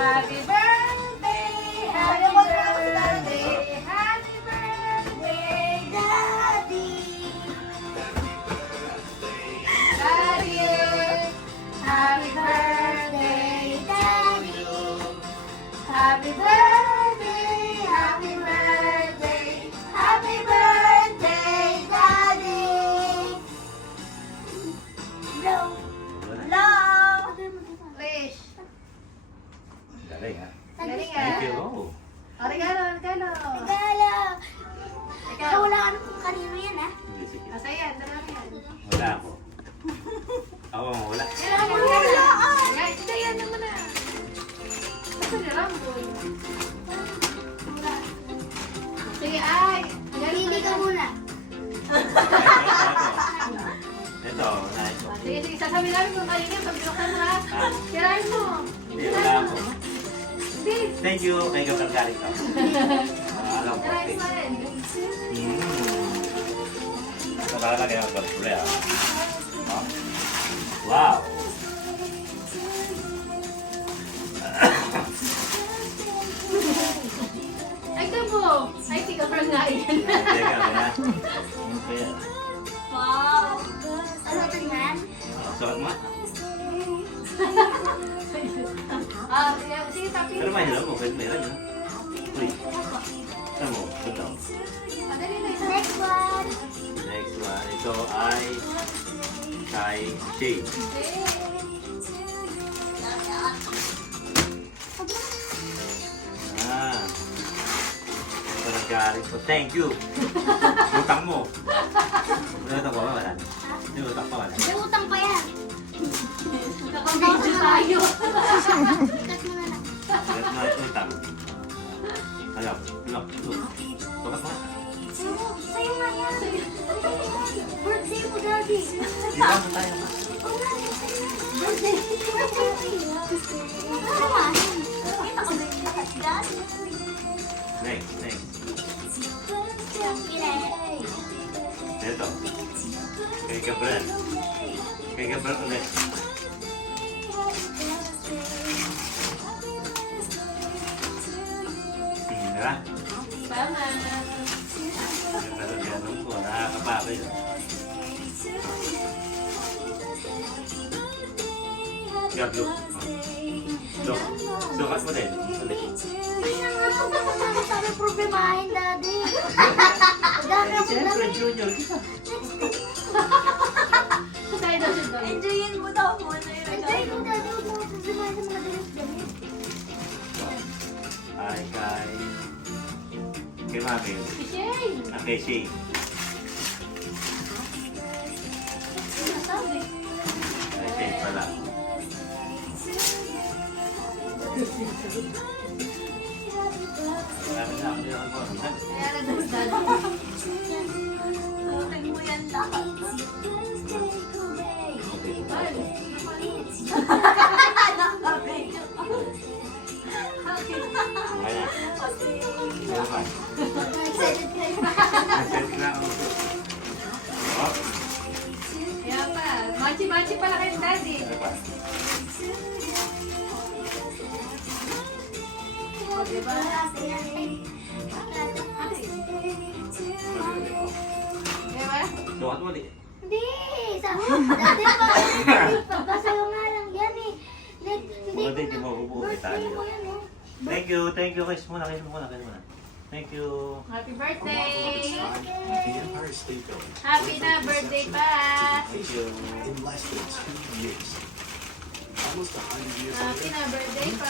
Happy birthday, happy birthday, happy birthday, Daddy. Daddy, happy birthday, Daddy. Happy birthday, happy birthday, happy birthday, Daddy. Blow, blow. Wish. Galing ha. Galing Thank you. ah. Oh. Oh, regalo, regalo. Regalo. Ikaw. Wala ka nung kanino yan, ah. Hindi, sige. Asa yan, marami yan. Wala ako. Ako ang wala. Yan, wala. Yan, hindi yan naman na. Asa ni Ramboy? Wala. Sige, ay. Pili ka muna. Ito, nice. Sige, sige, sasabihin namin kung kayo yan. Pag binuksan mo ha. Sirahin mo. Hindi, wala ako. Hindi. Thank you kay Kapag Galing ka. Alam ko. Sirahin mo rin. Nakalagay ang kapre ah. Wow! Ay, tabo. Ay, tiga parang nga yan. Teka, kaya. Ano pa yan? Wow. Ano ito yan? Sukat mo? Ah, sige, tapi. Pero mahirap mo, pwede mahirap yun. Uy. Saan mo? Ito. Madali na isa. Next one. Next one. Ito ay kay Shay. Ah. Ito nag-galing ko. Thank you. Utang mo. Utang pa ba? Wala. Hindi utang pa wala. May utang pa yan. Nakabidyo tayo. Ikat mo na lang. Let mo ito utang. Alam. Look. Look. Tukas mo. Sa'yo nga yan. Birthday mo, Daddy. Dito mo tayo. Oo nga, sa'yo. Birthday. Ano nga? Kita ko din lahat, Daddy. Next. Next. Kailan? Ito. Kay Gabriel. Kay Gabriel ulit. Diba? Tama. Ganun ko. Nakakapapay. God, look. Look. Sukat mo din. Ulit. Ay, nga, sabi problemahin, Daddy. Dami ako, Siyempre, Daddy. junior kita. Tayo daw siya doon. Enjoyin mo daw muna yung regalo. Enjoyin mo, Daddy. Huwag mo problemahin sa mga damit-damit. Ay, kay... Kay Mami. Si Shane. Kay Shay. Nasabi. Kay Shay pala. Marami na ako dito ang mga. Kaya nagdagdag. Sukin mo yan lahat. Ay, Nakabidyo. Okay na. Ano pa? Excited kayo. Nag-set na ako. Oh, kaya pa. Machi-machi pala kayong daddy. ano pa? O, diba? Mabibili ko. Diba? Sukat mo di. Hindi! Dati pa! Pagkasayo nga lang yan eh. Mga di mo bubuo kay Birthday tayo. mo yan eh. Thank you. Thank you. Kiss muna. Kiss muna. Kiss muna. Thank you. Happy birthday! The Empire State Building Happy na birthday pa! Thank you. in less than 2 years. Almost 100 years Happy later, na birthday pa!